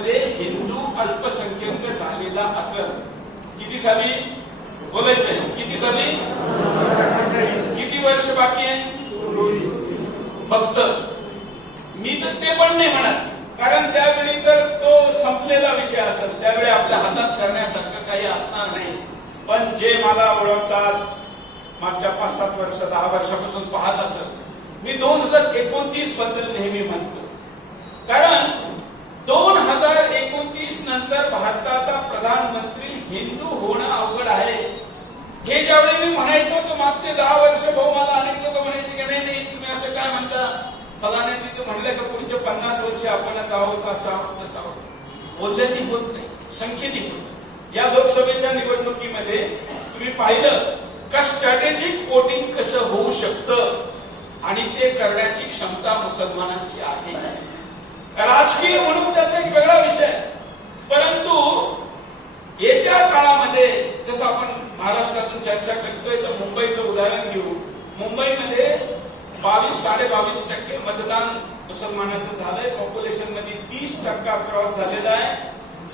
भारतामध्ये हिंदू अल्पसंख्याक झालेला असेल, किती साली बोलायचंय, किती साली, किती वर्ष बाकी आहे फक्त. मी तर ते पण नाही म्हणत, कारण त्यावेळी तर तो संपलेला विषय असेल, त्यावेळी आपल्या हातात करण्यासारखं काही असणार नाही. पण जे मला ओळखतात, मागच्या 5-7 वर्ष 10 वर्षापासून पाहत असेल, मी 2029 बद्दल नेहमी म्हणतो. कारण 2029 नंतर भारताचा प्रधानमंत्री हिंदू होणं अवघड आहे. हे ज्यावेळी मी म्हणायचो, तो मागचे 10 वर्ष भाऊ मला अनेक लोक म्हणायचे की नाही तुम्ही असं काय म्हणता, फलाने तिथे म्हणलं का पुढचे 50 वर्ष आपणच आहोत, असं आहोत तसं आहोत. बोलल्याने होत नाही, संख्येने होत. या लोकसभेच्या निवडणुकीमध्ये तुम्ही पाहिलं का स्ट्रॅटेजिक वोटिंग कसं होऊ शकतं आणि ते करण्याची क्षमता मुसलमानांची आहे. राजकीय म्हणून त्याचा एक वेगळा विषय, परंतु येत्या काळामध्ये जसं आपण महाराष्ट्रातून चर्चा करतोय, तर मुंबईचं उदाहरण घेऊ. मुंबईमध्ये 22-22.5% मतदान मुसलमानाचं झालंय. पॉप्युलेशन मध्ये 30% क्रॉस झालेला आहे.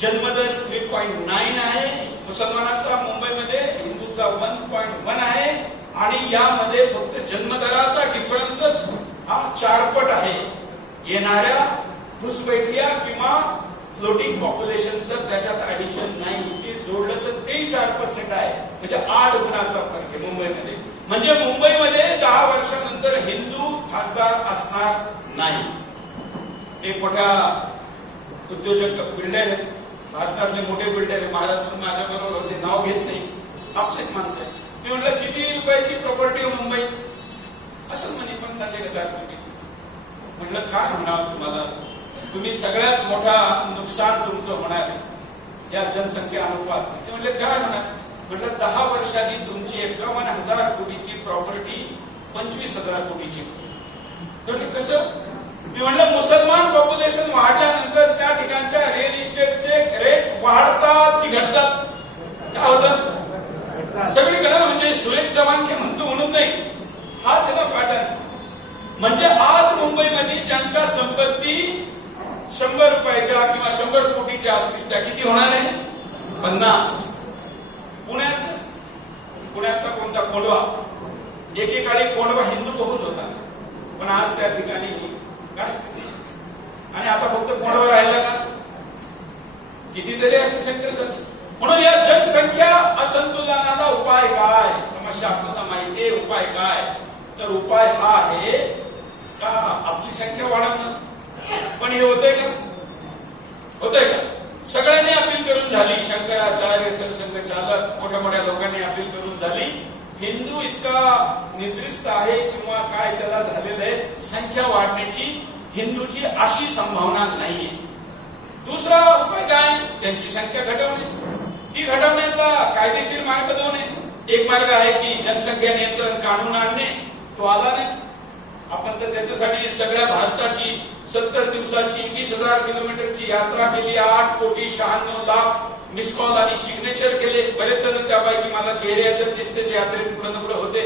जन्मदर 3.9 आहे मुसलमानाचा मुंबईमध्ये, हिंदूचा 1.1 आहे. आणि यामध्ये फक्त जन्मदराचा डिफरन्सच हा 4 पट आहे. येणाऱ्या घुसपैठिया किंवा फ्लोटिंग पॉप्युलेशनचं त्याच्यात ऍडिशन नाही. ते जोडलं तर ते 4% आहे, म्हणजे 8 गुणाचा फरक आहे मुंबईमध्ये. म्हणजे मुंबईमध्ये 10 वर्षानंतर हिंदू खासदार असणार नाही. एक मोठा उद्योजक बिल्डर आहे, भारतातले मोठे बिल्डर आहे, महाराष्ट्रात माझ्याबरोबर होते, नाव घेत नाही, आपलेच माणसं आहे. मी म्हटलं किती रुपयाची प्रॉपर्टी आहे मुंबईत, असं म्हणे 50,000 कोटी. म्हटलं काय म्हणावं तुम्हाला, तुम्ही सगळ्यात मोठा नुकसान तुमचं होणार आहे या जनसंख्या अनुपात. ते म्हटले काय होणार, म्हटलं 10 वर्षांनी तुमची 51,000 कोटीची प्रॉपर्टी 25,000 कोटीची. म्हणजे कसं, मी म्हणलं मुसलमान पॉप्युलेशन वाढल्यानंतर त्या ठिकाणच्या रिअल इस्टेटचे रेट वाढतात की घटतात, काय होतं सगळीकडे. म्हणजे सुरेश चव्हाण म्हणतो म्हणून नाही, हाच आहे ना पॅटर्न. म्हणजे आज मुंबईमध्ये ज्यांच्या संपत्ती 100 रुपयाच्या किंवा 100 कोटीच्या असतील त्या किती होणार आहे, 50. पुण्याचा कोणता कोंडवा, एकेकाळी कोंडवा हिंदू बहुल होता, पण आज त्या ठिकाणी काय स्थिती. आणि आता फक्त कोंडवा राहिला का, कितीतरी असे सेंटर झाले. म्हणून या जनसंख्या असंतुलनाला उपाय काय, समस्या आपल्याला माहितीये उपाय काय, तर उपाय हा आहे का आपली संख्या वाढवणं. पण हे होतंय का, होतंय का, सगळ्यांनी अपील करून झाली, शंकराचार्य सरसंघचालक मोठ्या मोठ्या लोकांनी अपील करून झाली. हिंदू इतका निद्रिस्त आहे किंवा काय त्याला झालेलं आहे, संख्या वाढण्याची हिंदूची अशी संभावना नाहीये. दुसरा उपाय काय, त्यांची संख्या घटवणे. ती घटवण्याचा कायदेशीर मार्ग 2 आहे. एक मार्ग आहे की जनसंख्या नियंत्रण कानून आणणे, तो आला नाही. आपण तर त्याच्यासाठी सगळ्या भारताची 70 दिवसाची 20,000 किलोमीटरची यात्रा केली, 8,96,00,000 मिस कॉल आणि सिग्नेचर केले. बरेच जण त्यापैकी मला चेहऱ्याच्या दिसते जे यात्रेत पुढे होते.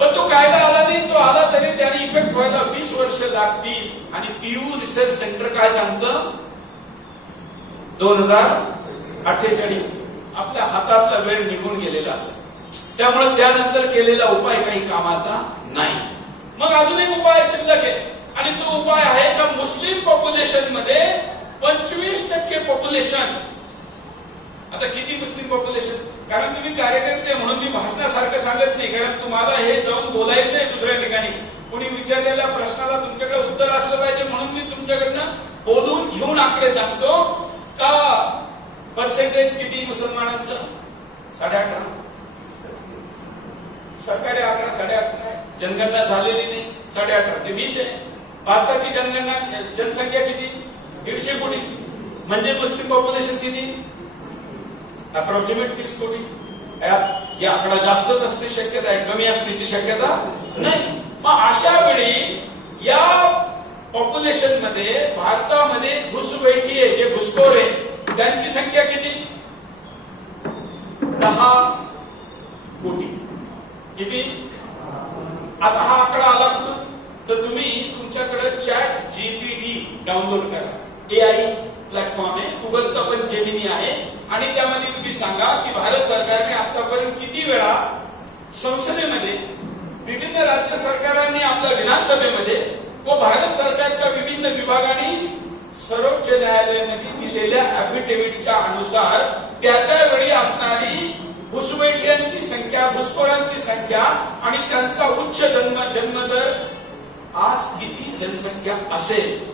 पण तो कायदा आला नाही. तो आला तरी त्याने इफेक्ट व्हायला 20 वर्ष लागतील. आणि पीयू रिसर्च सेंटर काय सांगतं, 2048 आपल्या हातातला वेळ निघून गेलेला असेल. त्यामुळे त्यानंतर केलेला उपाय काही कामाचा नाही. मग अजून एक उपाय शिल्लक आहे, आणि तो उपाय आहे का मुस्लिम पॉप्युलेशन मध्ये 25% पॉप्युलेशन. आता किती मुस्लिम पॉप्युलेशन, कारण तुम्ही कार्यकर्ते म्हणून मी भाषणासारखं सांगत नाही, कारण तुम्हाला हे जाऊन बोलायचंय दुसऱ्या ठिकाणी. कोणी विचारलेल्या प्रश्नाला तुमच्याकडे उत्तर असलं पाहिजे, म्हणून मी तुमच्याकडनं बोलून घेऊन आकडे सांगतो. का पर्सेंटेज किती मुसलमानांचं, 18%. सरकारी आकडा 18% आहे, जनगणना झालेली नाही, 18% ते 20 आहे. भारताची जनगणना जनसंख्या किती, 150 कोटी. म्हणजे मुस्लिम पॉप्युलेशन किती, अप्रॉक्सिमेट 30 कोटी. हे आकडा जास्तच असते शक्यता आहे, कमी असण्याची शक्यता नाही. मग अशा वेळी या पॉप्युलेशन मध्ये भारतामध्ये घुसपैठी आहे, जे घुसखोर आहे त्यांची संख्या किती, 10 कोटी. किती, आता हा आकडा आला कुठून, तर तुम्ही तुमच्याकडे चॅट जीपीटी डाउनलोड करा, AI मोहिनी आहे आणि त्यामध्ये तुम्ही सांगा की भारत सरकारने आतापर्यंत किती वेळा संसदेमध्ये, विविध राज्य सरकारांनी आपल्या विधानसभेमध्ये व भारत सरकारच्या विविध विभागांनी सर्वोच्च न्यायालयामध्ये दिलेल्या अॅफिडेव्हिटच्या अनुसार त्या वेळी असणारी घुसपैठियांची संख्या, घुसखोरांची संख्या आणि त्यांचा उच्च जन्मदर आज किती जनसंख्या असेल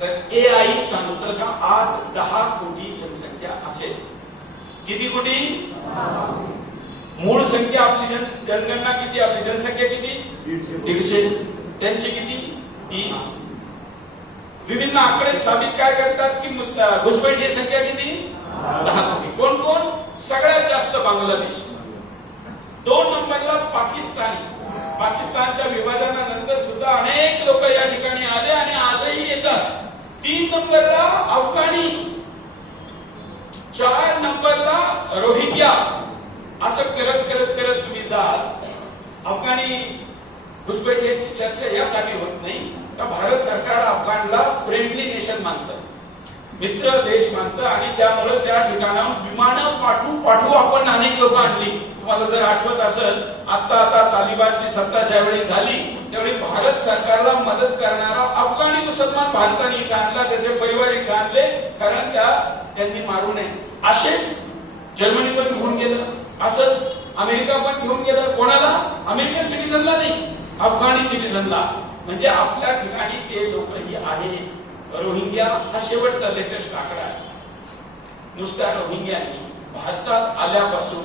तर AI सांगतं का आज 10 कोटी जनसंख्या असेल. किती कोटी? मूळ संख्या आपली जनगणना किती, आपली जनसंख्या किती? 150. त्यांची किती? 30. विभिन्न आकडे साबित काय करतात की घुसपैठी संख्या किती? 10 कोटी. कोण कोण? सगळ्यात जास्त बांगलादेश, 2 नंबरला पाकिस्तानी. पाकिस्तानच्या विभाजनानंतर सुद्धा अनेक लोक या ठिकाणी आले आणि आजही येतात. 3 नंबरला अफगाणी, 4 नंबरला रोहिंग्या. असं करत करत करत तुम्ही जाल. अफगाणी घुसपैठियांची चर्चा यासाठी होत नाही का भारत सरकार अफगाणला फ्रेंडली नेशन मानतं, मित्र देश मानतं आणि त्यामुळे त्या ठिकाणाहून विमानं पाठवू आपण अनेक लोक आणली. तुम्हाला जर आठवत असेल, आता तालिबानची सत्ता ज्यावेळी झाली त्यावेळी भारत सरकारला मदत करणारा अफगाणी मुसलमान भारताने इथं आणला, त्याचे परिवार इथं आणले, कारण त्यांनी मारू नये. असेच जर्मनी पण घेऊन गेलं, असंच अमेरिका पण घेऊन गेलं. कोणाला? अमेरिकन सिटीजनला नाही, अफगाणी सिटीजनला. म्हणजे आपल्या ठिकाणी ते लोकही आहे. रोहिंग्या हा शेवटचा लेटेस्ट आकडा आहे. नुसत्या रोहिंग्यानी भारतात आल्यापासून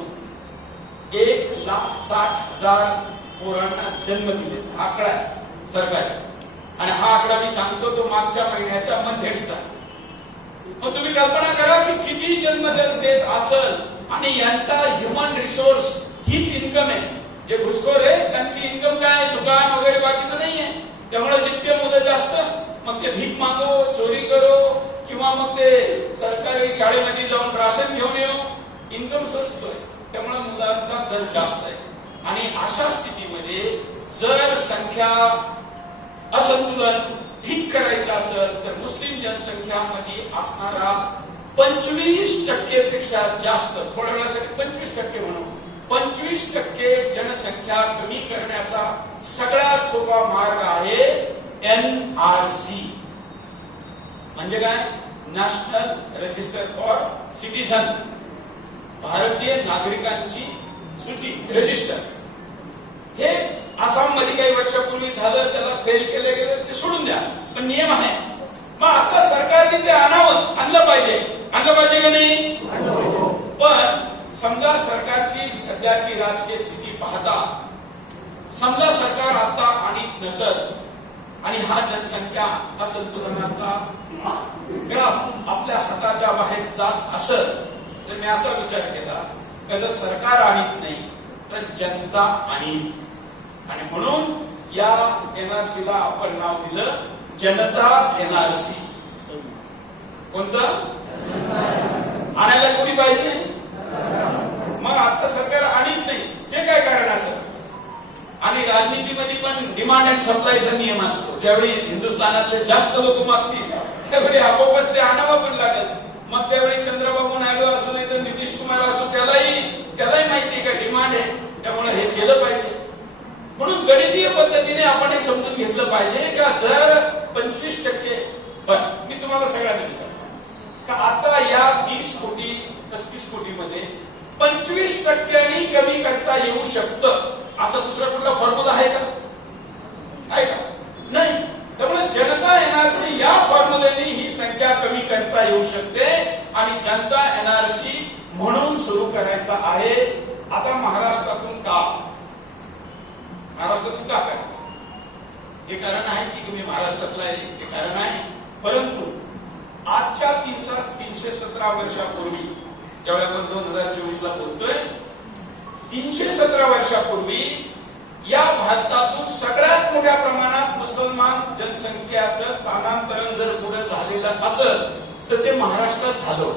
1,60,000 पोरांना जन्म दिले. आकडा आहे सरकारी. आणि हा आकडा मी सांगतो तो मागच्या महिन्याच्या मंथ एंडचा. मग तुम्ही कल्पना करा की किती जन्म देत असेल. आणि यांचा ह्युमन रिसोर्स हीच इन्कम आहे. जे घुसखोर आहे त्यांची इन्कम काय? दुकान वगैरे बाकी तर नाहीये. त्यामुळे जितके मुलं जास्त, मग ते भीक मागो, चोरी करो किंवा मग ते सरकारी शाळेमध्ये जाऊन राशन घेऊन येऊ, इन्कम सोर्स तो आहे. त्यामुळे मुलांचा दर जास्त आहे. आणि अशा स्थितीमध्ये जर संख्या असंतुलन ठीक करायचं असेल तर मुस्लिम जनसंख्यामध्ये असणारा 25% पेक्षा जास्त, थोड्या वेळासाठी 25% म्हणू, 25% जनसंख्या कमी करण्याचा सगळ्यात सोपा मार्ग आहे NRC. म्हणजे काय? नॅशनल रजिस्टर फॉर सिटीझन, भारतीय नागरिकांची सूची, रजिस्टर. हे आसाम मध्ये काही वर्षापूर्वी झालं, त्याला फेल केलं गेलं, ते सोडून द्या, पण नियम आहे. मग आता सरकारने ते आणलं पाहिजे का नाही? पण समजा सरकारची सध्याची राजकीय स्थिती पाहता, समजा सरकार आता आणीत नसत आणि हा जनसंख्या असंतुलनाचा ग्राफ आपल्या हाताच्या बाहेर जात असत तर मी असा विचार केला की जर सरकार आणीत नाही तर जनता आणील. आणि म्हणून या NRC ला आपण नाव दिलं जनता NRC. कोणतं? आणायला कोणी पाहिजे? मग आता सरकार आणीत नाही, जे काय कारण असेल. आणि राजनीतीमध्ये पण डिमांड अँड सप्लायचा नियम असतो. ज्यावेळी हिंदुस्थानातले जास्त लोक मागतील त्यावेळी आपोआपच ते आणावं पण लागेल. मग त्यावेळी चंद्रबाबू नायडू असो नाही तर नितीश कुमार असो, त्यालाही माहिती का डिमांड आहे, त्यामुळे हे केलं पाहिजे. म्हणून गणितीय पद्धतीने आपण हे समजून घेतलं पाहिजे का जर 25%, पण मी तुम्हाला सगळ्यांना विचारतो का आता या 30 कोटी 35 कोटी मध्ये 25% कमी करता येऊ शकतं असा दुसरा कुठला फॉर्म्युला आहे का? नाही. त्यामुळे जनता NRC या फॉर्म्युलेने ही संख्या कमी करता येऊ शकते आणि जनता NRC म्हणून सुरू करायचा आहे. आता महाराष्ट्रातून का करायचं? हे कारण आहे की मी महाराष्ट्रातला आहे, हे कारण आहे. परंतु आजच्या 317 वर्षापूर्वी, ज्यावेळी आपण 2024 ला बोलतोय, 317 वर्षापूर्वी या भारतातून सगळ्यात मोठ्या प्रमाणात मुसलमान जनसंख्याचं स्थानांतरण जर पुढे झालेलं असेल तर ते महाराष्ट्रात झालं.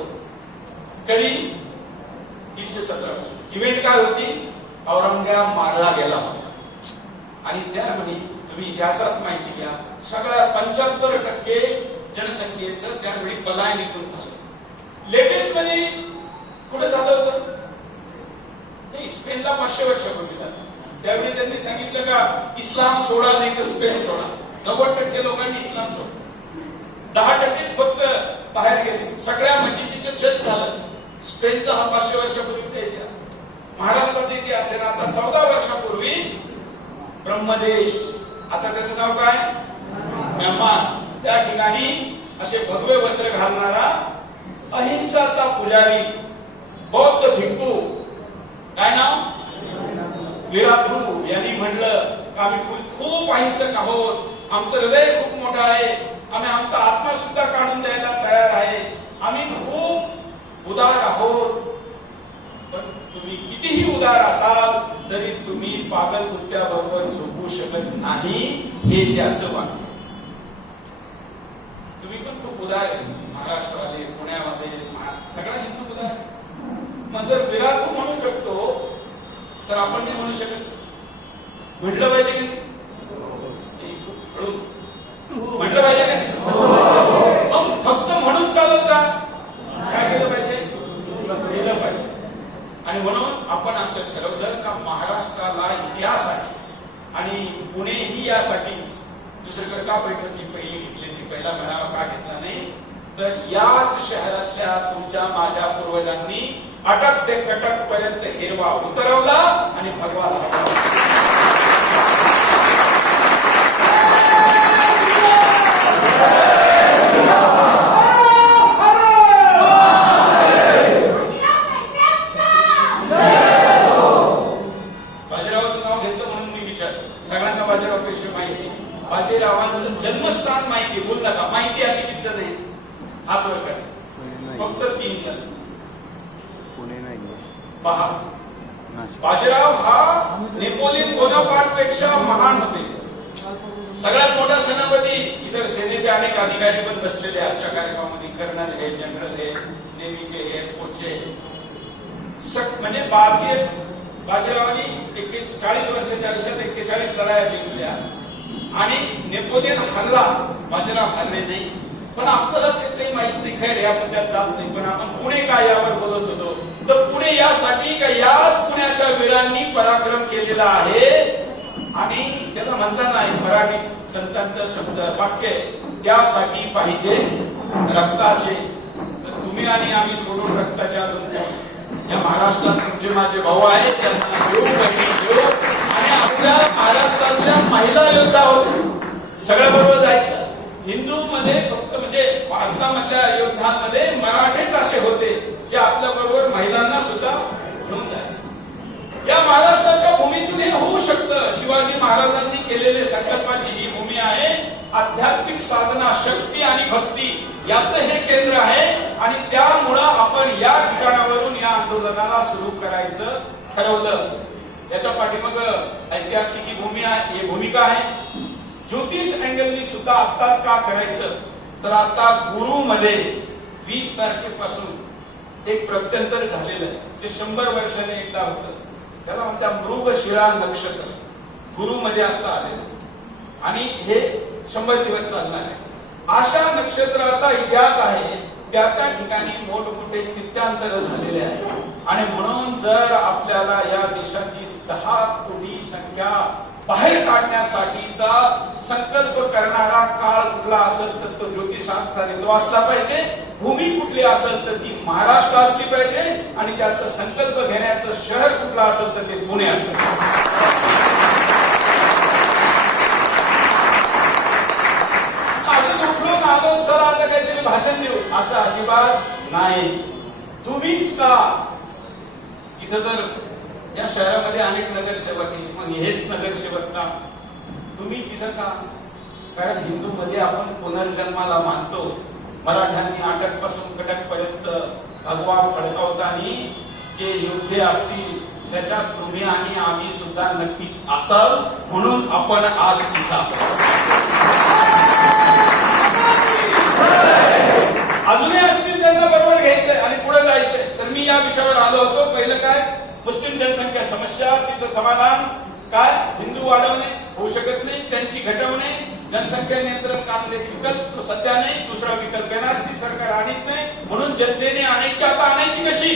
कधी? 317 वर्ष. इव्हेंट काय होती? औरंगजेब मारला गेला होता. आणि त्यावेळी तुम्ही इतिहासात माहिती घ्या, सगळ्या 75% जनसंख्येचं त्यावेळी पलायन इथून झालं. लेटेस्ट मध्ये कुठे झालं होतं? नाही, स्पेनला 500 वर्षापूर्वी झालं. त्यावेळी त्यांनी सांगितलं का इस्लाम सोडा नाही तर स्पेन सोडा. 90% लोकांनी इस्लाम सोडलं, 10%च फक्त बाहेर गेले. सगळ्या मस्जिदीचं छत झालं. स्पेनचा हा 500 वर्षापूर्वीचा इतिहास. महाराष्ट्राचा इतिहास आहे ना, आता 14 वर्षापूर्वी ब्रह्मदेश, आता त्याचं नाव काय, म्यानमार, त्या ठिकाणी असे भगवे वस्त्र घालणारा अहिंसाचा पुजारी बौद्ध भिक्खू, काय नाव, विराथू, यांनी म्हणलं आम्ही खूप अहिंसक आहोत, आमचं हृदय खूप मोठं आहे, आम्ही आमचा आत्मा सुद्धा काढून द्यायला तयार आहे, आम्ही खूप उदार आहोत. पण तुम्ही कितीही उदार असाल तरी तुम्ही पागल कुत्त्याबरोबर झोपू शकत नाही, हे त्याचं वाक्य. तुम्ही पण खूप उदार आहे, महाराष्ट्राले, पुण्यामध्ये, सगळा हिंदू उदार आहे. मग जर विराथू म्हणू शकतो तर आपण नाही म्हणू शकत? म्हटलं पाहिजे की नाही? म्हटलं पाहिजे का नाही? मग फक्त म्हणून चालत का? काय केलं पाहिजे? केलं पाहिजे. आणि म्हणून आपण असं ठरवलं का महाराष्ट्राला इतिहास आहे आणि पुणे ही यासाठीच दुसरीकडे का बैठक पहिली घेतली, ती पहिला मेळावा का घेतला नाही, तर याच शहरातल्या तुमच्या माझ्या पूर्वजांनी अटक ते कटक पर्यंत हिरवा उतरवला आणि भगवा लावला. बाजीरावाचं नाव घेतलं म्हणून मी विचारतो. सगळ्यांना बाजीराव पेशवे माहिती, बाजीरावांचं जन्मस्थान माहिती, बोल नका माहिती अशी किती नाही, हात वर करा. फक्त 3 जण. पहा, बाजीराव हा नेपोलियन बोनापार्ट पेक्षा महान होते. सगळ्यात मोठा सेनापती. इतर सेनेचे अनेक अधिकारी पण बसलेले आजच्या कार्यक्रमामध्ये, कर्नल हे, जनरल हे, नेव्हीचे हे, एअरफोर्सचे, म्हणजे बाजीरावांनी 40 वर्षाच्या आयुष्यात 41 लढाया जिंकल्या आणि नेपोलियन हरला, बाजीराव हरले नाही. पण आपल्याला त्याचंही माहित नाही, खैर या पद्धत जात नाही. पण आपण पुणे काय यावर बोलत होतो, तर पुणे यासाठी का याच पुण्याच्या वीरांनी पराक्रम केलेला आहे. आणि त्याला म्हणताना एक मराठी संतांचं शब्द वाक्य, त्यासाठी पाहिजे रक्ताचे. तर तुम्ही आणि आम्ही सोडून रक्ताचे अजून या महाराष्ट्रात तुमचे माझे भाऊ आहेत, त्यांना घेऊ, बहिणी घेऊ आणि आपल्या महाराष्ट्रातल्या महिला योद्धा होते सगळ्या बरोबर जायचं. हिंदू मध्ये फक्त म्हणजे भारतामधल्या योद्धांमध्ये मराठेच असे होते जे आपल्या बरोबर महिलांना सुद्धा घेऊन जायचे. या महाराष्ट्राच्या भूमीतून हे होऊ शकतं. शिवाजी महाराजांनी केलेले संकल्पाची ही भूमी आहे. आध्यात्मिक साधना, शक्ती आणि भक्ती याचं हे केंद्र आहे आणि त्यामुळं आपण या ठिकाणावरून या आंदोलनाला सुरू करायचं ठरवलं. त्याच्या पाठीमाग ऐतिहासिक ही भूमी आहे, ही भूमिका आहे. ज्योतिष अँगलनी सुद्धा आत्ताच का करायचं, तर आता गुरु मध्ये 20 तारखेपासून एक प्रत्यंतर झालेलं आहे, ते 100 वर्षाने एकदा होतं. त्याला म्हणतात मृगशिरा नक्षत्र. गुरु मध्ये आता आलेलं आणि हे 100 दिवस चालणार आहे. अशा नक्षत्राचा इतिहास आहे. त्या त्या ठिकाणी मोठमोठे स्थित्यांतर झालेले आहे. आणि म्हणून जर आपल्याला या देशाची 10 कोटी संख्या बाहेर काढण्यासाठीचा संकल्प करणारा काळ कुठला असेल तर तो ज्योतिषशास्त्राने तो असला पाहिजे. भूमी कुठली असेल तर ती महाराष्ट्र असली पाहिजे आणि त्याचा संकल्प घेण्याचं शहर कुठलं असेल तर ते पुणे असेल. असं उठलो आलो चला आता काहीतरी भाषण देऊ असं अजिबात नाही. तुम्हीच का इथं तर या शहरामध्ये अनेक नगरसेवक आहेत, मग हेच नगरसेवक का, तुम्ही तिथं का? कारण हिंदू मध्ये आपण पुनर्जन्माला मानतो. मराठ्यांनी अटक पासून कटक पर्यंत भगवा फडकावताना जे योद्धे असतील त्याच्यात तुम्ही आणि आम्ही सुद्धा नक्कीच असाल. म्हणून आपण आज इथं अजूनही असतील त्यांना बरोबर घ्यायचंय आणि पुढे जायचंय. तर मी या विषयावर आलो होतो. पहिलं काय, मुस्लिम जनसंख्या समस्या, तिचं समाधान काय, हिंदू वाढवणे होऊ शकत नाही, त्यांची घटवणे, जनसंख्या नियंत्रण काढले विकल्प सध्या नाही, दुसरा विकल्प एनआरसी सरकार आणत नाही. म्हणून म्हणून जनतेने आणायची, आता आणायची कशी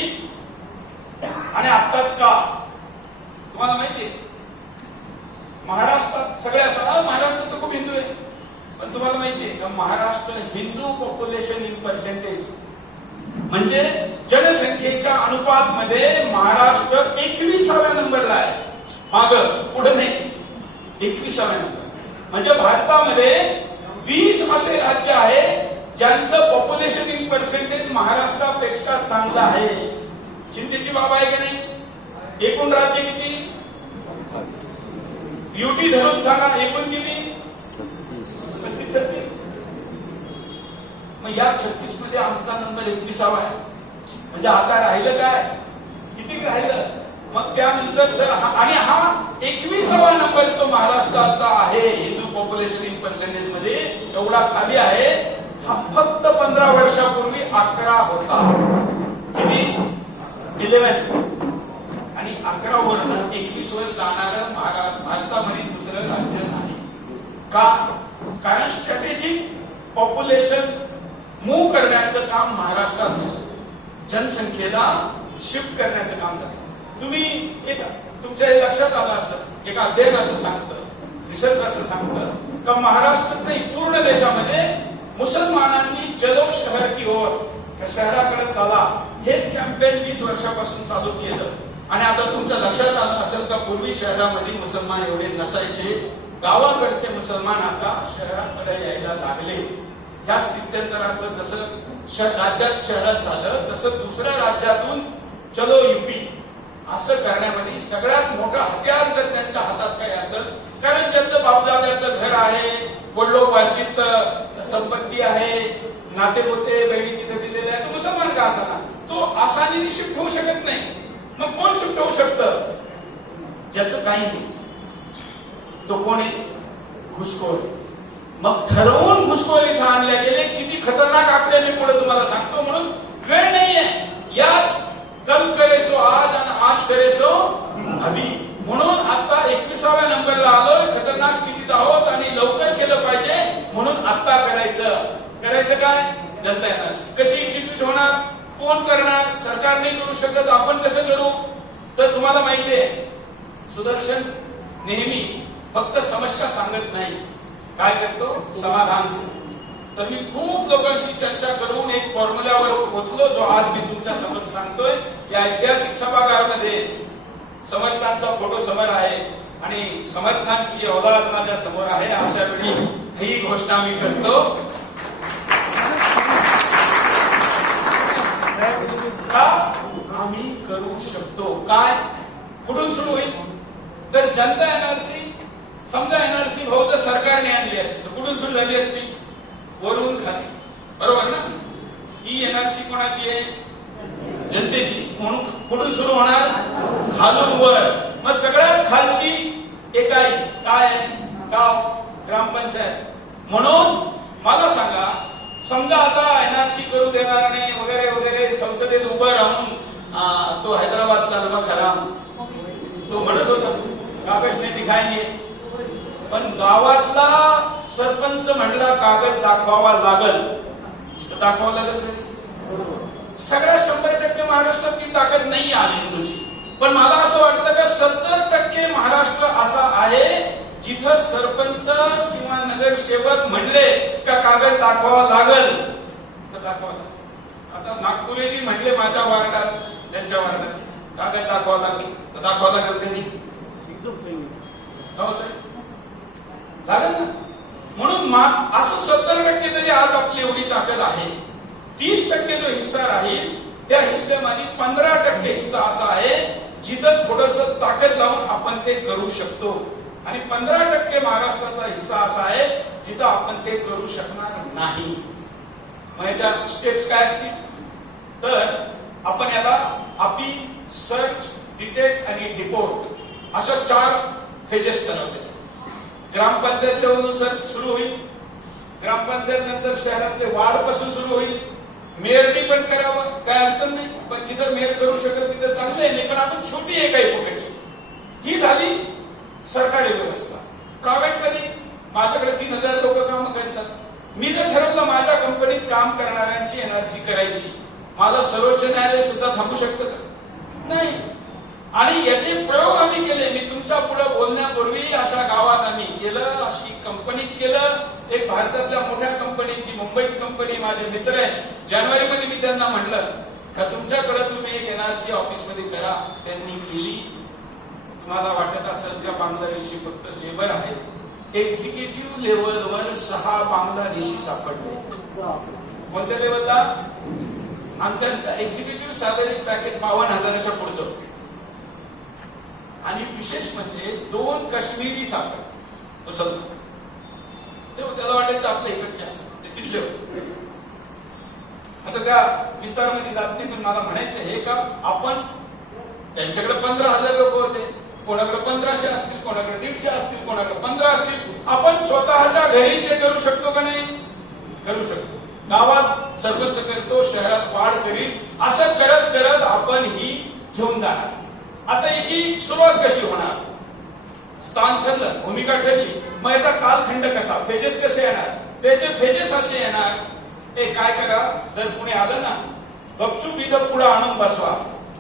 आणि आत्ताच का? तुम्हाला माहितीये महाराष्ट्रात सगळ्या महाराष्ट्रात तर खूप हिंदू आहे, पण तुम्हाला माहितीये का Maharashtra Hindu population in percentage म्हणजे जनसंख्येच्या अनुपात मध्ये महाराष्ट्र 21व्या नंबरला आहे. माग पुढे नाही, 21व्या नंबर. म्हणजे भारतामध्ये 20 असे राज्य आहे ज्यांचं पॉप्युलेशन इन पर्सेंटेज महाराष्ट्रापेक्षा चांगलं आहे. चिंतेची बाब आहे की नाही? एकूण राज्य किती? युटी धरून सांगा, एकूण किती? 36. मग या 36 मध्ये आमचा नंबर 21वा आहे. म्हणजे आता राहिलं काय? किती राहिलं? मग त्यानंतर जर आणि हा 21वा नंबर जो महाराष्ट्राचा आहे हिंदू पॉप्युलेशन इन पर्सेंटेज मध्ये एवढा खाली आहे. हा फक्त 15 वर्षापूर्वी 11 होता. किती? 11. आणि 11 वरून 21 वर जाणारं भारतामध्ये दुसरं राज्य नाही. का? कारण स्ट्रॅटेजिक पॉप्युलेशन मूव्ह करण्याचं काम महाराष्ट्रात झालं. जनसंख्येला शिफ्ट करण्याचं काम झालं. तुम्ही एक तुमच्या लक्षात आलं असं एक अध्ययन असं सांगतं, रिसर्च असं सांगतं का महाराष्ट्रात नाही पूर्ण देशामध्ये मुसलमानांनी चलो शहर की ओर, शहराकडे चला, हे कॅम्पेन 20 वर्षापासून चालू केलं. आणि आता तुमच्या लक्षात आलं असेल का पूर्वी शहरामध्ये मुसलमान एवढे नसायचे, गावाकडचे मुसलमान आता शहराकडे यायला लागले. या स्थित्यंतराचं जसं राज्यात शहरात झालं तसं दुसऱ्या राज्यातून चलो युपी असं करण्यामध्ये सगळ्यात मोठं हत्यार जर त्यांच्या हातात काही असेल, कारण ज्याचं बापदाद्याचं घर आहे, वडिलोपार्जित संपत्ती आहे, नातेगोते बहिणी तिथे दिलेले आहे, तो मुसलमान का असा तो आसानीने शिफ्ट होऊ शकत नाही. मग कोण शिफ्ट होऊ शकतं? ज्याचं काही नाही. तो कोण आहे? घुसखोर. मग ठरवून घुसखोर इथं आणल्या गेले. किती खतरनाक आकडे मी पुढे तुम्हाला सांगतो, म्हणून वेळ नाहीये. याच कल करे सो आज आणि आज करे सो अभी. म्हणून आता 21व्या नंबरला आलोय, खतरनाक स्थितीत आहोत आणि लवकर केलं पाहिजे. म्हणून आता करायचं काय? जनता येणार. कशी एक्झिक्यूट होणार? कोण करणार? सरकार नाही करू शकत, आपण कसं करू? तर तुम्हाला माहिती आहे सुदर्शन नेहमी फक्त समस्या सांगत नाही, काय करतो? समाधान. तर मी खूप लोकांशी चर्चा करून एक फॉर्म्युल्यावर पोहोचलो जो आज मी तुमच्या समोर सांगतोय. या ऐतिहासिक सभागृहामध्ये समर्थांचा फोटो समोर आहे आणि समर्थांची औलाद माझ्या समोर आहे. अशा वेळी ही घोषणा मी करतो का आम्ही करू शकतो. काय? कुठून सुरू होईल? तर जनता एनआरसी, समजा एनआरसी भाऊ तर सरकारने आणली असती तर कुठून सुरू झाली असती? वरून खाली. बरोबर ना? ही एनआरसी कोणाची आहे? जनतेची. म्हणून कुठून सुरू होणार? खालून वर. मग सगळ्यात खालची एकाई काय आहे? गाव, ग्रामपंचायत. म्हणून मला सांगा, समजा आता एनआरसी करू देणार नाही वगैरे वगैरे, संसदेत उभं राहून तो हैदराबादचा नमक हराम तो म्हणत होता, कागज नाही दिखाएंगे. पण गावातला सरपंच म्हणला कागद दाखवावा लागल, दाखवावं लागल. सगळ्या 100% महाराष्ट्रात ती ताकद नाही आहे हिंदूची. पण मला असं वाटतं का 70% महाराष्ट्र असा आहे जिथं सरपंच किंवा नगरसेवक म्हणले का कागद दाखवावा लागल तर दाखवा. आता नागपुरेजी म्हणले माझ्या वार्डात, त्यांच्या वार्डात कागद दाखवावा लागल तर दाखवावा लागल कधी? लागल ना. म्हणून असं 70% तरी आज आपली एवढी ताकद आहे. 30% जो हिस्सा राहील त्या हिस्सेमध्ये 15% हिस्सा असा आहे जिथं थोडस ताकद लावून आपण ते करू शकतो. आणि 15% महाराष्ट्राचा हिस्सा असा आहे जिथं आपण ते करू शकणार नाही. मग याच्या स्टेप्स काय असतील? तर आपण याला अपील, सर्च, डिटेक्ट आणि डिपोर्ट अशा 4 फेजेस ठरवले. ग्रामपंचायत लेवलनुसार सुरू होईल. ग्रामपंचायत नंतर शहरातले वार्ड पासून सुरू होईल. मेयरनी पण करावं, काय अडचण नाही. पण जिथं मेयर करू शकत तिथं चांगलं आहे, नाही पण आपण छोटी आहे काही पकडली. ही झाली सरकारी व्यवस्था. प्रायव्हेट मध्ये माझ्याकडे 3000 लोक काम करतात. मी जर ठरवलं माझ्या कंपनीत काम करणाऱ्यांची एनआरसी करायची मला सर्वोच्च न्यायालय सुद्धा थांबू शकतं का? नाही. आणि याचे प्रयोग आम्ही केले. मी तुमच्या पुढे बोलण्यापूर्वी अशा गावात आम्ही केलं, अशी कंपनीत केलं. एक भारतातल्या मोठ्या कंपनीची मुंबईत कंपनी, माझे मित्र आहे, जानेवारीमध्ये मी त्यांना म्हटलं का तुमच्याकडे तुम्ही एक एनआरसी ऑफिस मध्ये करा. त्यांनी केली. तुम्हाला वाटत असेल का बांगलादेशी फक्त लेबर आहे? एक्झिक्युटिव्ह लेवलवर 6 बांगलादेशी सापडले. कोणत्या लेवलला? आणि त्यांचा एक्झिक्युटिव्ह सॅलरी पॅकेज 52,000च्या पुढचं. आणि विशेष म्हणजे 2 काश्मीरी सापडले. त्याला वाटायचं आपल्या इकडचे असतात, ते तिथले होते. आता त्या विस्तारामध्ये जात नाही, पण मला म्हणायचं हे का आपण त्यांच्याकडे 15,000 लोक होते, कोणाकडे 1500 असतील, कोणाकडे 150 असतील, कोणाकडे 15 असतील. आपण स्वतःच्या घरी ते करू शकतो का नाही? करू शकतो. गावात सर्वत्र करतो, शहरात वाढ करीत, असं करत करत आपण ही घेऊन जाणार. आता याची सुरुवात कशी होणार? स्थान ठरलं, भूमिका ठरली, मग याचा कालखंड कसा, फेजेस कसे येणार? त्याचे फेजेस असे येणार. हे काय करा, जर पुणे आलं ना, गपचूप इथं पुढे आणून बसवा.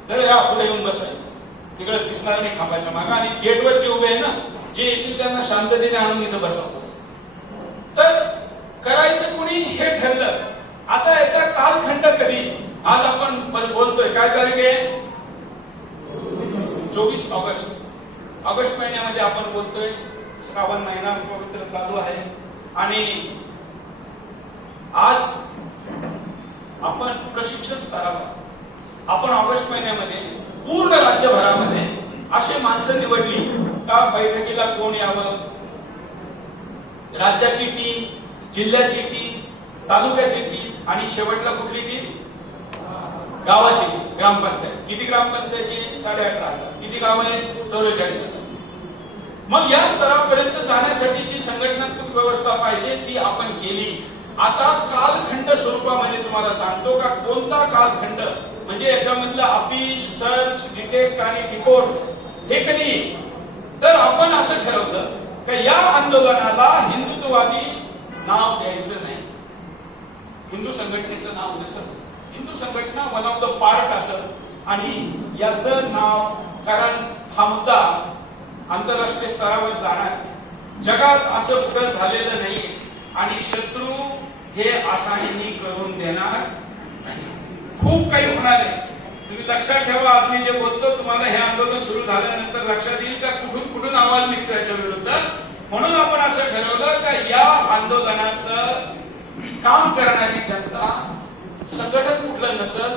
तर या पुढे येऊन बसायचं, तिकडे दिसणार नाही खांबाच्या मागे. आणि गेटवर जे उभे आहे ना, जे येतील त्यांना शांततेने आणून इथं बसवतो. तर करायचं कुणी हे ठरलं. आता याचा कालखंड कधी? आज आपण बोलतोय काय तारीख आहे? 24 ऑगस्ट. ऑगस्ट महिन्यामध्ये आपण बोलतोय. श्रावण महिना पवित्र चालू आहे. आणि आज आपण प्रशिक्षण स्तरावर आपण ऑगस्ट महिन्यामध्ये पूर्ण राज्यभरामध्ये अशी माणसं निवडली का बैठकीला कोण यावं. राज्याची टीम, जिल्ह्याची टीम, तालुक्याची टीम आणि शेवटला कुठली टीम? गावाची टीम, ग्रामपंचायत. किती ग्रामपंचायती? 18,500. किती गाव आहे? 44. मग या स्तरापर्यंत जाण्यासाठी जी संघटनात्मक व्यवस्था पाहिजे ती आपण केली. आता कालखंड स्वरूपामध्ये तुम्हाला सांगतो का कोणता कालखंड, म्हणजे याच्यामधलं अपील, सर्च, डिटेक्ट आणि डिपोर्ट हे कधी? तर आपण असं ठरवलं की या आंदोलनाला हिंदुत्ववादी नाव द्यायचं नाही, हिंदू संघटनेचं नाव नसत. हिंदू संघटना वन ऑफ द पार्ट असत. आणि याचं नाव, कारण हा मुद्दा आंतरराष्ट्रीय स्तरावर जाणार, जगात असं कुठं झालेलं नाही. आणि शत्रू हे आसानीने करून देणार नाही. खूप काही होणार आहे. तुम्ही लक्षात ठेवा, आज मी जे बोलतो तुम्हाला हे आंदोलन सुरू झाल्यानंतर लक्षात येईल का कुठून कुठून आवाज निघतो याच्या विरुद्ध. म्हणून आपण असं ठरवलं का या आंदोलनाचं काम करणारी जनता, संघटन कुठलं नसल,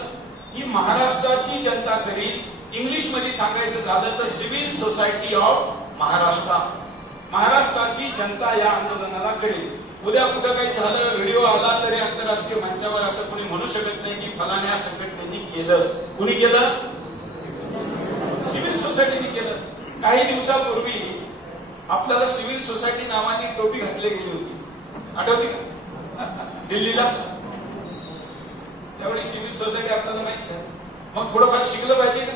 ही महाराष्ट्राची जनता करील. इंग्लिश मध्ये सांगायचं झालं तर सिव्हिल सोसायटी ऑफ महाराष्ट्र, महाराष्ट्राची जनता या आंदोलनाला करेल. उद्या कुठं काही झालं, व्हिडिओ आला तरी आंतरराष्ट्रीय मंचावर असं कोणी म्हणू शकत नाही की फलाण्या संघटनेने केलं. कुणी केलं? सिव्हिल सोसायटीने केलं. काही दिवसापूर्वी आपल्याला सिव्हिल सोसायटी नावाची टोपी घातली गेली होती, आठवते का? दिल्लीला. त्यावेळी सिव्हिल सोसायटी आपल्याला माहिती आहे. मग थोडंफार शिकलं पाहिजे का?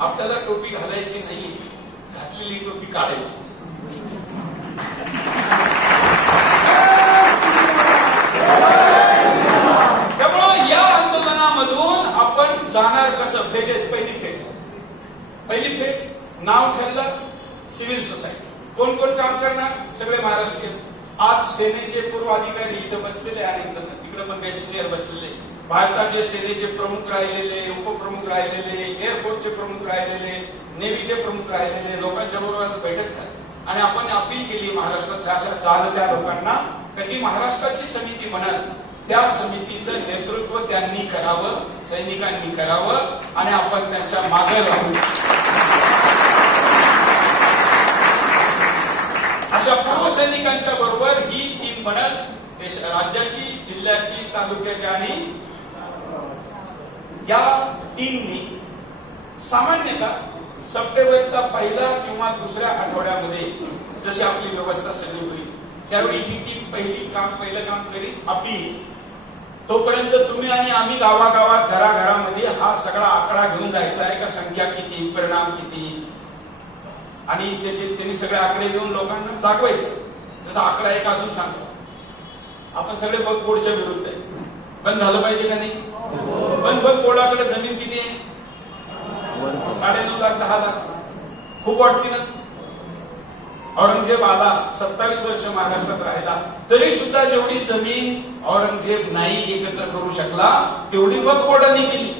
आपल्याला टोपी घालायची नाही, घातलेली टोपी काढायची. त्यामुळं या आंदोलनामधून आपण जाणार कसं? फेजेस. पहिली फेज नाव ठरलं, सिव्हिल सोसायटी. कोण कोण काम करणार? सगळे महाराष्ट्रीयन. आज सेनेचे पूर्व अधिकारी इथं बसलेले आहेत, तिकडे पण काही सिनियर बसलेले, भारताचे सेनेचे प्रमुख राहिलेले, उपप्रमुख राहिलेले, एअरफोर्सचे प्रमुख राहिलेले, नेव्हीचे प्रमुख राहिलेले लोकांच्या बरोबर बैठक झाली. आणि आपण अपील केली महाराष्ट्रातल्या अशा जाणत्या लोकांना कधी महाराष्ट्राची समिती म्हणाल त्या समितीचं नेतृत्व त्यांनी करावं, सैनिकांनी करावं आणि आपण त्यांच्या मागे लागू. अशा पूर्व सैनिकांच्या बरोबर ही टीम बनत राज्याची, जिल्ह्याची, तालुक्याची. आणि या टीमनी सामान्यतः सप्टेंबरचा पहिला किंवा दुसऱ्या आठवड्यामध्ये जशी आपली व्यवस्था सगळी होईल त्यावेळी ही टीम पहिलं काम करीत. अपील तोपर्यंत तुम्ही आणि आम्ही गावागावात, घराघरामध्ये हा सगळा आकडा घेऊन जायचा आहे का, संख्या किती, परिणाम किती, आणि त्याचे त्यांनी सगळे आकडे घेऊन लोकांना दाखवायचे. जसा आकडा एक अजून सांगतो, आपण सगळे बोर्डच्या विरुद्ध आहे. बंद झालं पाहिजे का नाही? बंद वक्फ बोर्डाकडे जमीन किती आहे? 9.5 लाख 10 लाख. खूप वाटते ना. औरंगजेब आला, 27 वर्ष महाराष्ट्रात राहिला, तरी सुद्धा जेवढी जमीन औरंगजेब नाही एकत्र करू शकला तेवढी वक्फ बोर्डाने केली.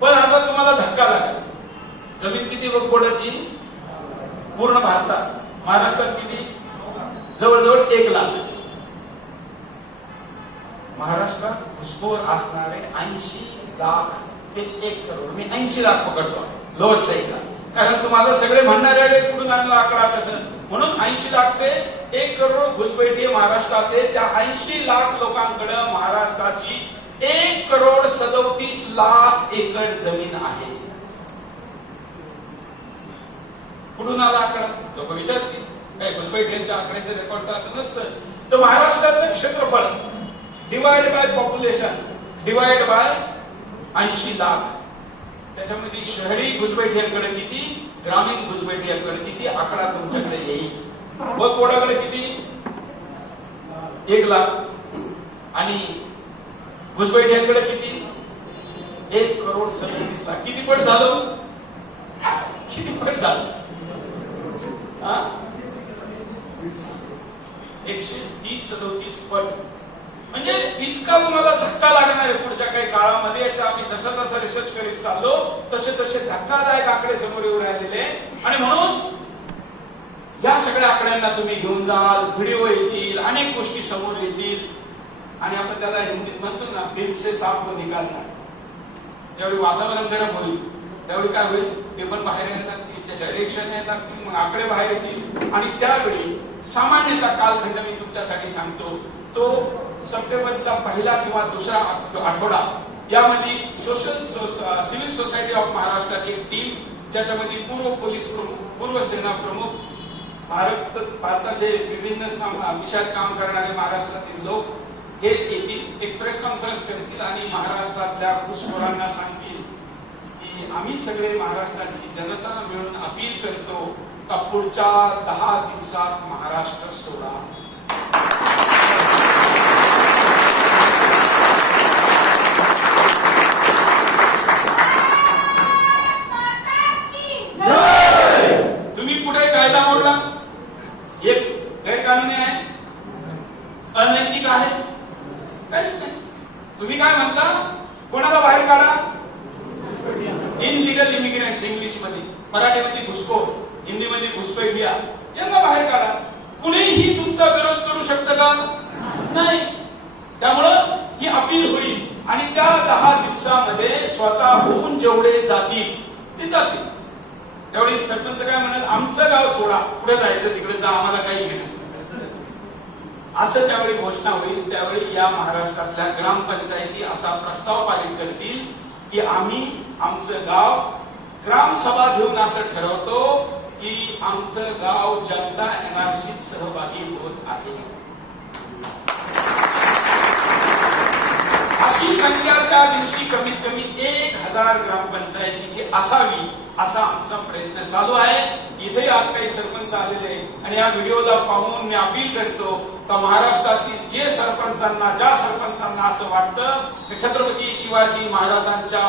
पण आता तुम्हाला धक्का लागला. जमीन किती वक्फ बोर्डाची? पूर्ण भारतात. महाराष्ट्रात किती? जवळजवळ 1 लाख. महाराष्ट्रात घुसखोर असणारे 80 लाख ते 1 करोड. मी 80 लाख पकडतो लोअर साईडला, कारण तुम्हाला सगळे म्हणणारे कुठून आणला आकडा कसं, म्हणून 80 लाख ते 1 करोड घुसपैठी महाराष्ट्रात आहे. त्या 80 लाख लोकांकडे महाराष्ट्राची 1 करोड 37 लाख एकर जमीन आहे. कुठून आला आकडा? लोक विचारतील काय घुसपैठीच्या आकड्याचे रेकॉर्ड तर असं नसतं. तर महाराष्ट्राचं क्षेत्रफळ divide by population divide by 80 lakh. त्याच्यामध्ये शहरी घुसपैठियांकडे किती, ग्रामीण घुसपैठियांकडे किती आकडा तुमच्याकडे येईल. वक्फ बोर्डाकडे किती? 1 लाख. आणि घुसपैठियांकडे किती? 1 करोड 37 लाख. किती पट झालं? किती पट झालं? 130-37 पट. म्हणजे इतका तुम्हाला धक्का लागणार आहे पुढच्या काही काळामध्ये. याचा आम्ही जसं जसं रिसर्च करीत चाललो तसे तसे धक्कादायक आकडे समोर येऊ राहिलेले. आणि म्हणून या सगळ्या आकड्यांना तुम्ही घेऊन जाल, व्हिडिओ येतील, अनेक गोष्टी समोर येतील. आणि आपण त्याला हिंदीत म्हणतो ना, बिल से साफ को निकालना. ज्यावेळी वातावरण गरम होईल त्यावेळी काय होईल, ते पण बाहेर येणार, त्याच्या रिएक्शन येणार, मग आकडे बाहेर येतील. आणि त्यावेळी सामान्यतः कालखंड मी तुमच्यासाठी सांगतो, तो सप्टेंबरचा पहिला किंवा दुसरा आठवडा. यामध्ये सिव्हिल सोसायटी ऑफ महाराष्ट्राची टीम, ज्याच्यामध्ये पूर्व पोलीस प्रमुख, पूर्व सेना प्रमुख, भारताचे विभिन्न विषयात काम करणारे महाराष्ट्रातील लोक हे येतील. एक प्रेस कॉन्फरन्स करतील आणि महाराष्ट्रातल्या घुसखोरांना सांगतील की आम्ही सगळे महाराष्ट्राची जनता मिळून अपील करतो का पुढच्या 10 दिवसात महाराष्ट्र सोडा. तुम्ही पुढे कायदा मोडला, एक गैरकानूनी आहे, अनैतिक आहे, काहीच नाही. तुम्ही काय म्हणता, कोणाला बाहेर काढा? इनलिगल इमिग्रंट्स, इंग्लिश मध्ये, मराठीमध्ये घुसखोर, हिंदीमध्ये घुसपैठिया, यांना बाहेर काढा. कुणीही तुमचा विरोध करू शकतं का? नाही. त्यामुळं ही अपील होईल आणि त्या 10 दिवसामध्ये स्वतःहून जेवढे जातील ते जातील. त्यावेळी सरपंच काय म्हणत, आमचं गाव सोडा, पुढे जायचं तिकडे जा, आम्हाला काही घेणं, असं त्यावेळी घोषणा होईल. त्यावेळी या महाराष्ट्रातल्या ग्रामपंचायती असा प्रस्ताव पारित करतील की आम्ही आमचं गाव ग्रामसभा घेऊन असं ठरवतो की आमचं गाव जनता एनआरसीत सहभागी होत आहे. अशी संख्या त्या दिवशी कमीत कमी 1000 ग्रामपंचायतीची असावी, असा आमचा प्रयत्न चालू आहे. इथे आज काही सरपंच आलेले आणि या व्हिडिओला पाहून मी अपील करतो का महाराष्ट्रातील ज्या सरपंचांना असं वाटतं छत्रपती शिवाजी महाराजांच्या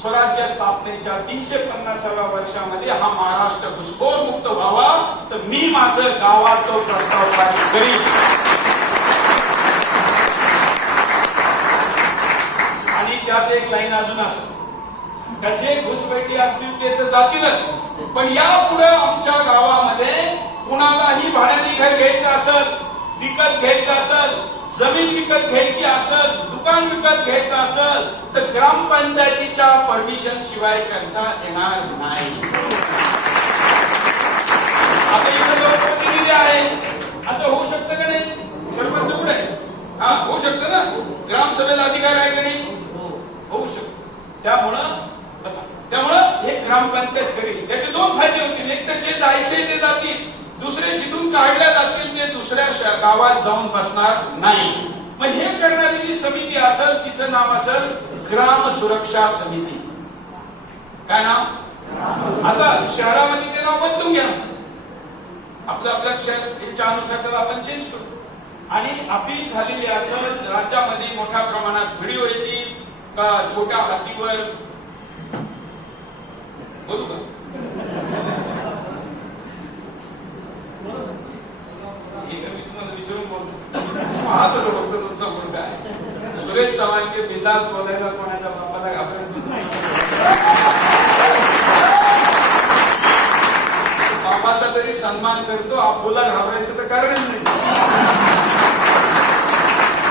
स्वराज्य स्थापनेच्या 350व्या वर्षामध्ये हा महाराष्ट्र घुसखोर मुक्त व्हावा, तर मी माझं गावात तो प्रस्ताव पारित करीन. आणि त्यात एक लाईन अजून असते, जे घुसपैठी असतील ते तर जातीलच, पण यापुढे आमच्या गावामध्ये कुणालाही भाड्याने घर घ्यायचं असेल, विकत घ्यायचं असेल, जमीन विकत घ्यायची असेल, दुकान विकत घ्यायचं असेल, तर ग्रामपंचायतीच्या परमिशन शिवाय करता येणार नाही. आता इथे लोकप्रतिनिधी आहे, असं होऊ शकतं का नाही? सरपंच कुठे आहे? हा, होऊ शकतं ना. ग्रामसभेला अधिकार आहे का नाही? होऊ शकतो. त्यामुळं हे ग्रामपंचायत करेल. त्याचे 2 फायदे होतील. एक तर जे जायचे ते जातील, दुसरे जिथून काढल्या जातील ते दुसऱ्या गावात जाऊन बसणार नाही. मग हे करणारी जी समिती असेल तिचं नाव असेल ग्राम सुरक्षा समिती. काय नाव? आता शहरामध्ये ते नाव बदलून घ्या, आपल्या शहराच्या अनुसार त्याला आपण चेंज करू. आणि अपील झालेली असेल, राज्यामध्ये मोठ्या प्रमाणात व्हिडिओ येतील, का छोट्या हातीवर बोलू का? हे मी तुम्हाला विचारून बोलतो. पाहत होतो फक्त तुमचा मुलगा आहे. सुरेश चव्हाण के बिंदास बोलायला कोणाच्या बापाला घाबरत नाही. बापाचा तरी सन्मान करतो, आपूला घाबरायचं तर कारणच नाही.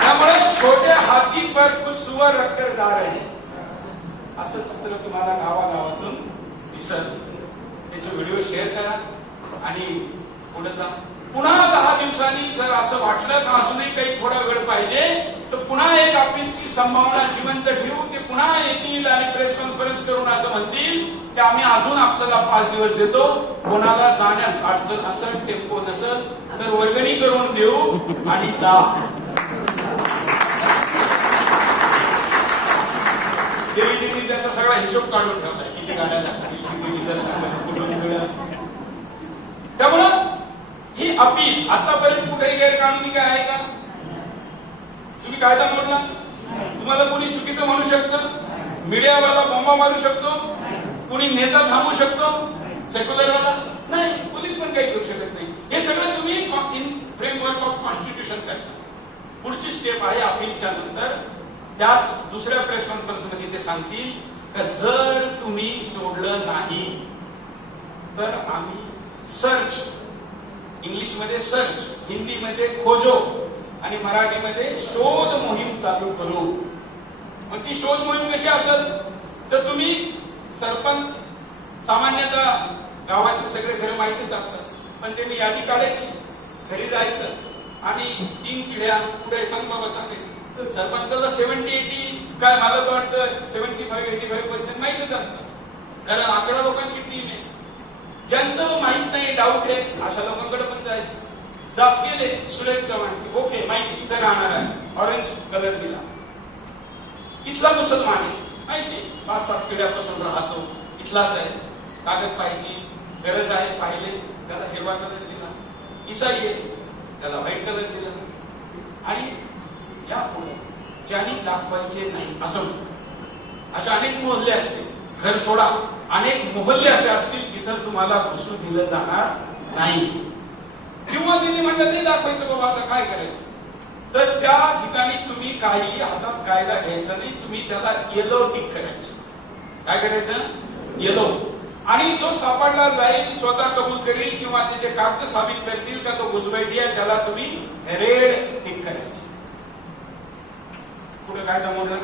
त्यामुळे छोटे हाती पर कुछ सुअर रखकर जा रहे हैं असं चित्र तुम्हाला गावागावातून दिसल. त्याचे व्हिडिओ शेअर करा आणि पुढे जा. पुन्हा 10 दिवसांनी जर असं वाटलं का अजूनही काही थोडा वेळ पाहिजे तर पुन्हा एक अपीलची संभावना जिवंत ठेवू. ते पुन्हा येतील आणि प्रेस कॉन्फरन्स करून असं म्हणतील की आम्ही अजून आपल्याला 5 दिवस देतो. कोणाला जाण्यात अडचण असेल, टेम्पो नसेल तर वर्गणी करून देऊ आणि जा. देवीजींनी त्याचा सगळा हिशोब काढून ठेवलाय. किती गाड्या लागतील, किती डिझेल लागलं, कुठून मिळेल. त्यामुळं ही अपील आतापर्यंत कुठेही गैरकानुनी काय आहे का? तुम्ही कायदा मोडला, तुम्हाला कोणी चुकीचं म्हणू शकतं, मीडियावाला बॉम्बा मारू शकतो, कोणी नेता थांबवू शकतो, सेक्युलरवाला नाही, पोलीस पण काही करू शकत नाही. हे सगळं तुम्ही इन फ्रेमवर्क ऑफ कॉन्स्टिट्यूशन करता. पुढची स्टेप आहे अपीलच्या नंतर. त्याच दुसऱ्या प्रेस कॉन्फरन्स मध्ये ते सांगतील की जर तुम्ही सोडलं नाही तर आम्ही सर्च, इंग्लिशमध्ये सर्च, हिंदीमध्ये खोजो आणि मराठीमध्ये शोध मोहीम चालू करू. मग ती शोध मोहीम कशी असेल तर तुम्ही सरपंच, सामान्यतः गावातील सगळे घर माहितीच असतात, पण त्यांनी यादी काढायची, घरी जायचं आणि 3 पिढ्या पुढे सांग बाबा सांगायचं. सरपंचाला 70-80 काय मला तर वाटतं 75-85% माहितीच असतं, कारण 11 लोकांची टीम आहे. ज्यांचं माहित नाही, डाऊट आहे, अशा लोकांकडे पण जायचं. जात गेले सुरेश चव्हाण, ओके माहिती इथं राहणार आहे, ऑरेंज कलर दिला, इथला मुसलमान आहे, माहिती 5-7 पिढ्यापासून राहतो, इथलाच आहे, कागद पाहिजे, गरज आहे, पाहिले, त्याला हिरवा कलर दिला. इसाई आहे, त्याला व्हाईट कलर दिला. आणि या पुढे ज्यांनी दाखवायचे नाही असं, अशा अनेक मोहल्ले असतील, घर सोडा, अनेक मोहल्ले असे असतील जिथं तुम्हाला घुसू दिलं जाणार नाही. किंवा त्यांनी म्हणलं ते दाखवायचं बाबा, आता काय करायचं, तर त्या ठिकाणी तुम्ही काही हातात कायदा घ्यायचा नाही, तुम्ही त्याला येलो टिक करायचं. काय करायचं? येलो. आणि जो सापडला जाईल, स्वतः कबूल करेल किंवा त्याचे कागद साबित करतील का तो घुसबैठी आहे, त्याला तुम्ही रेड टिक करायची. पुढे कायदा मोडला